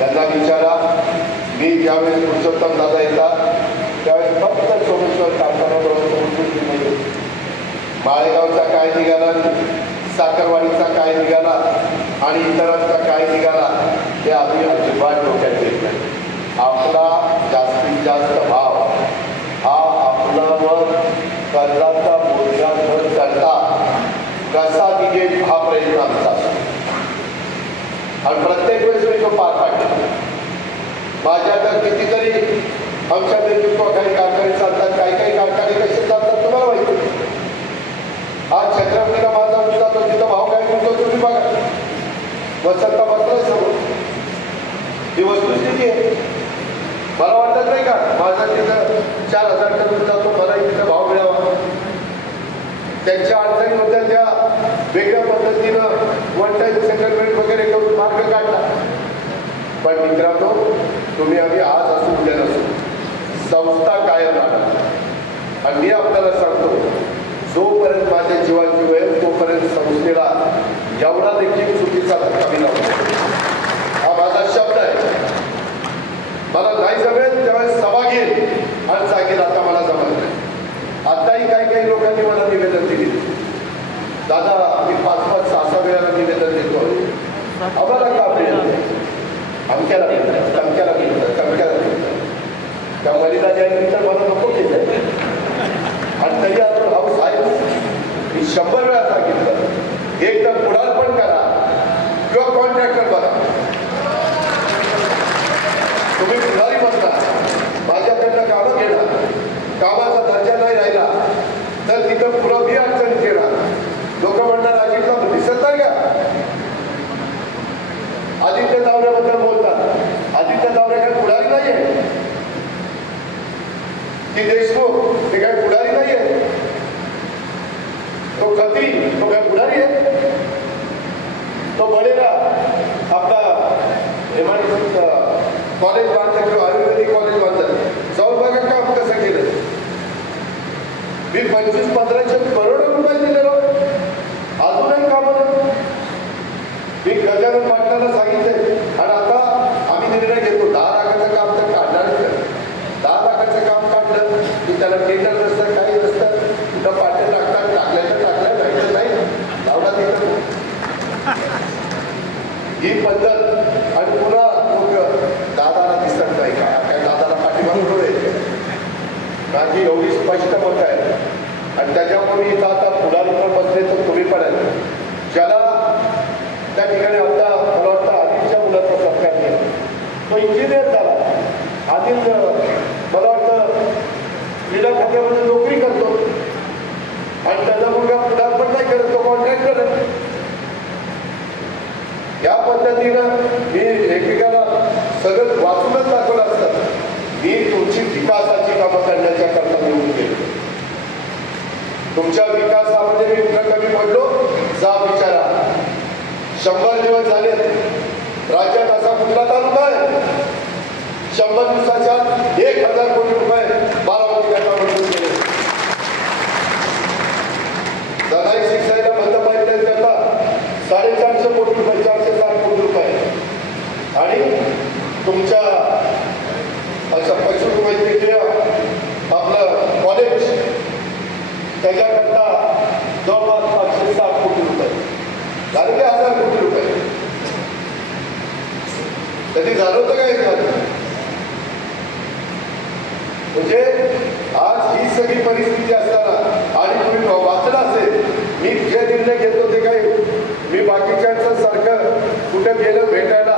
त्यांना विचारा. मी ज्यावेळेस पुरुषोत्तम दादा येतात त्यावेळेस फक्त सोमेश्वर कारखान्याबरोबर माळेगावचा काय निघाला, साखरवाडीचा काय निघाला आणि इतरांचा काय निघाला हे आम्ही अजिबात डोक्यात घेत नाही. आपला जास्तीत जास्त भाव हा आपल्यावर कर्जाचा बोजा न चढता कसा निघेल हा प्रयत्न आमचा असतो आणि प्रत्येक वेळेस मी तो पार पाडतो. माझ्या तर कितीतरी आमच्या नेतृत्वाखाली कारखाने चालतात, काही कारखाने कसे चालतात तुम्हाला माहिती. आज छत्रपतीला माझा उचला तो तिथं भाव काय म्हणतो तुम्ही बघा. वसंत पत्र समोर ही वस्तुस्थिती आहे. मला वाटत नाही का माझा तिथं 4000 टन जातो, मला तिथं भाव मिळावा. त्यांच्या अडचणी होत्या त्या वेगळ्या पद्धतीनं वन टाइम सेटलमेंट वगैरे करून मार्ग काढला. पण मित्रांनो, तुम्ही आम्ही आज असू उद्या नसू, संस्था कायम राहणार. आणि मी आपल्याला सांगतो, जोपर्यंत माझ्या जीवाची वेळ तोपर्यंत संस्थेला एवढा देखील चुकीचा धक्का मी लावतो. हा माझा शब्द आहे. मला नाही जमेल त्यावेळेस सभा घेईल आणि सांगेल आता मला जमत नाही. आताही काही लोकांनी मला निवेदन दिले, दादा मी 5-5, 6-6 वेळाला निवेदन देतो, आम्हाला का मिळेल, अमक्याला मिळतं, तमक्याला मिळतं, तमक्याला मिळतं. त्या मलिदा जयंतीचं मला नको केलं आणि तरी आपण हाऊस आहे. मी 100 वेळा सांगितलं, एक तर पुढारपण करा किंवा कॉन्ट्रॅक्टर बघा. तुम्ही पुढारी बसला, माझ्याकडनं कामं घेणार, कामाचा दर्जा नाही राहिला तर तिथं पुढं मी अडचणीत येणार. लोक म्हणणार अजितला दिसत नाही का. आदित्य तावऱ्याबद्दल बोलतात, आदित्य तावरे काय पुढारी नाहीये, की देशमुख ते काय पुढारी नाहीये, तो खत्री तो काय पुढारी आहे, तो बडेला आपला कॉलेज बांधलं किंवा आयुर्वेदिक कॉलेज बांधलं, जाऊन बघा काम कसं केलं. मी 25-15 करोड रुपये दिलेलो, अजूनही काम मी गजानन पाटलाला सांगितलंय. आणि आता आम्ही निर्णय घेतो 10 लाखाचं काम तर काढणार. 10 लाखाचं काम काढलं की त्याला टेंडर नसतं, काही नसतं, कुठं पाट्या टाकतात, टाकल्या नाही नाही लावला तिथं. ही पद्धत आणि पुन्हा लोक दादाला दिसत नाही काय दादाला पाठीमागून आहे माझी एवढी स्पष्ट मत आहे. आणि त्याच्यामुळे इथं आता पुढारीवर बसले तर तुम्ही पण आहे. ज्याला त्या ठिकाणी आता मला वाटतं आदिलच्या मुलाचा सत्कार केला, तो इंजिनियर झाला. आदिल मला वाटतं क्रीडा खात्यामध्ये नोकरी करतो आणि त्याचा मुलगा पुढारपण नाही करत, तो कॉन्ट्रॅक्टर आहे. या पद्धतीनं मी एकमेकाला सगळं वाचूनच दाखवलं असतं. मी तुमची विकासाची कामं करण्याच्या करता निवडून गेलो. तुमच्या विकासामध्ये मी कुठं कमी पडलो जा विचारा. 100 दिवस झाले राज्यात असा कुठला तालुका आहे 100 दिवसाच्या 1000 कोटी रुपये बारामती करता मंजूर केले. दनाई शिक्षाला बंद पाहिजे करता 450 कोटी रुपये 460 कोटी रुपये. आणि तुमच्या अशा पैसे वैद्यकीय आपलं कॉलेज त्याच्याकरता जवळपास 560 कोटी रुपये झाले, 1000 कोटी रुपये. कधी झालं होतं काय म्हणजे आज ही सगळी परिस्थिती असताना आणि तुम्ही वाचलं असेल मी जे निर्णय घेतो ते काही मी बाकीच्यांचं सारखं कुठे गेलं भेटायला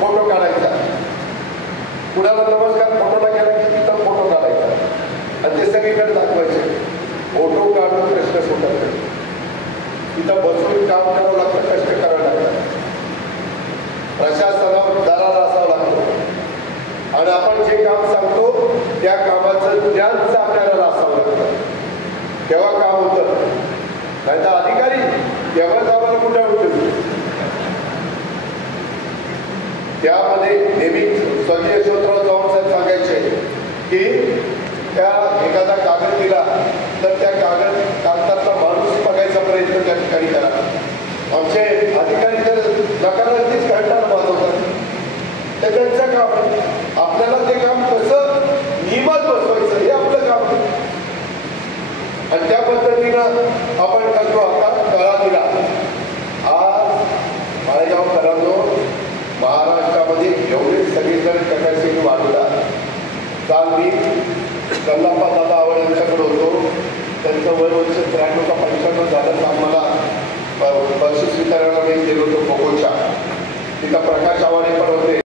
फोटो काढायचा, कुणाला नमस्कार फोटोला गेला की तिथं फोटो काढायचा आणि ते सगळीकडे दाखवायचे. फोटो काढून प्रश्न सुटत नाही, तिथं बसून काम करावं लागतं, कष्ट करावं लागतं, प्रशासनावर दरार असावं लागतं आणि आपण जे काम सांगतो त्या कामाचं ज्ञान आपल्याला असावं लागतं, तेव्हा काम होतं. नाही तर अधिकारी तेव्हाच आम्हाला कुठे उठतो. त्यामध्ये नेहमी स्वर्गीय यशवंतराव चव्हाण साहेब सांगायचे की त्या एखादा कागद दिला तर त्या कागदातला माणूस बघायचा प्रयत्न त्या ठिकाणी करा. आमचे अधिकारी तर नकारार्थीच घटना वाजवतात, त्याच्या काम आहे. आपल्याला ते काम कसं नियमात बसवायचं हे आपलं काम आहे आणि त्या पद्धतीनं आपण करतो. आता तळा दिला आज माळेगावकरांनो